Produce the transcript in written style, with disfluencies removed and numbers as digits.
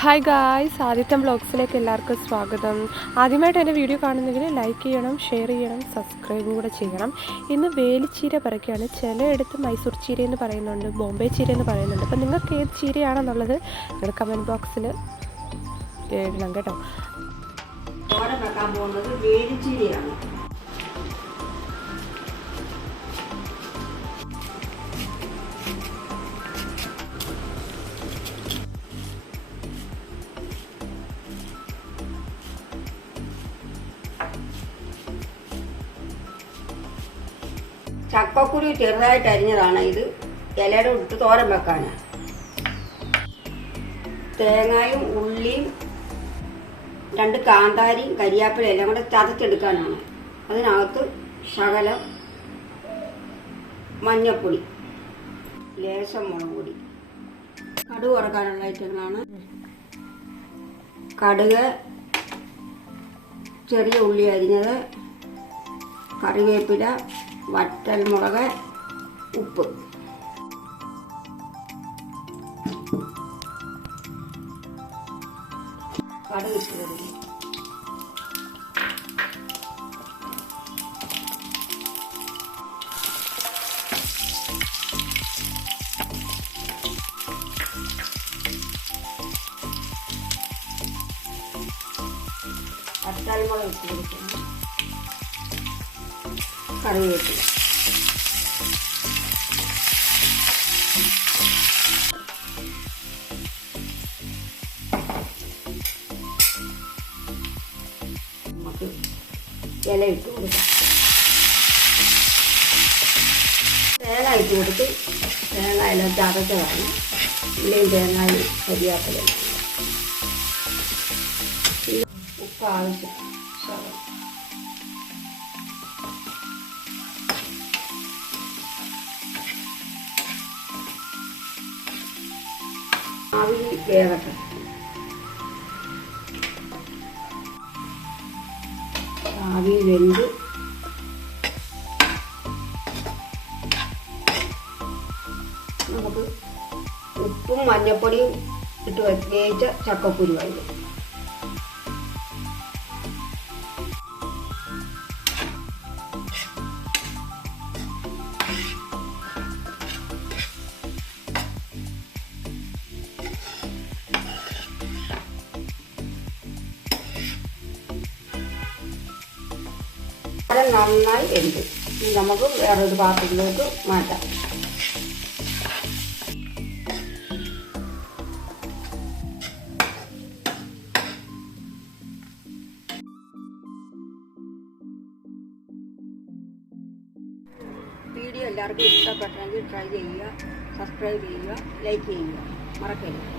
Hi guys, ആദിത്യം ബ്ലോഗ്സിലേക്ക് എല്ലാവർക്കും സ്വാഗതം. ആദ്യമായിട്ട് എൻ്റെ വീഡിയോ കാണുന്നെങ്കിൽ ലൈക്ക് ചെയ്യണം, ഷെയർ ചെയ്യണം, സബ്സ്ക്രൈബും കൂടെ ചെയ്യണം. ഇന്ന് വേലിച്ചീര പറിക്കുകയാണ്. ചിലയിടത്ത് മൈസൂർ ചീര എന്ന് പറയുന്നുണ്ട്, ബോംബെ ചീര എന്ന് പറയുന്നുണ്ട്. അപ്പം നിങ്ങൾക്ക് ഏത് ചീരയാണെന്നുള്ളത് നിങ്ങൾ കമൻറ്റ് ബോക്സിൽ എഴുതണം കേട്ടോ. തോരൻ വെക്കാൻ പോകുന്നത് വേലിച്ചീരയാണ്. ചക്കക്കുരു ചെറുതായിട്ട് അരിഞ്ഞതാണ്. ഇത് ഇലയുടെ ഇട്ട് തോരൻ വെക്കാനാണ്. തേങ്ങയും ഉള്ളിയും 2 കാന്താരിയും കരിയാപ്പിലയും എല്ലാം കൂടെ ചതച്ചെടുക്കാനാണ്. അതിനകത്ത് ശകലം മഞ്ഞപ്പൊടി, ലേശം മുളക് പൊടി, കടുക് വറക്കാനുള്ള ഐറ്റങ്ങളാണ്. കടുക്, ചെറിയ ഉള്ളി അരിഞ്ഞത്, കറിവേപ്പില, വറ്റൽമുളക്, ഉപ്പ്. കടുക് ഇട്ട് കൊടുക്കും. വറ്റൽമുളക് ഇട്ട് കൊടുക്കുന്നു. കറിവേപ്പില, നമുക്ക് ഇല ഇട്ട് കൊടുക്കാം. തേങ്ങ ഇട്ട് കൊടുത്ത് തേങ്ങ എല്ലാം ചതച്ചതാണ്. ഉള്ളിയും തേങ്ങയും കരിയാപ്പിലയും ഉപ്പ് ആവശ്യം. ആവി വേകട്ടെ. ആവി വെന്ത് നമുക്ക് ഉപ്പും മഞ്ഞപ്പൊടിയും ഇട്ട് വേവിച്ച ചക്കക്കുരുവായി. നന്നായി വെന്ത് നമുക്ക് വേറൊരു പാത്രത്തിലേക്ക് മാറ്റാം. വീഡിയോ എല്ലാവർക്കും ഇഷ്ടപ്പെട്ടെങ്കിൽ ട്രൈ ചെയ്യുക, സബ്സ്ക്രൈബ് ചെയ്യുക, ലൈക്ക് ചെയ്യുക, മറക്കരുത്.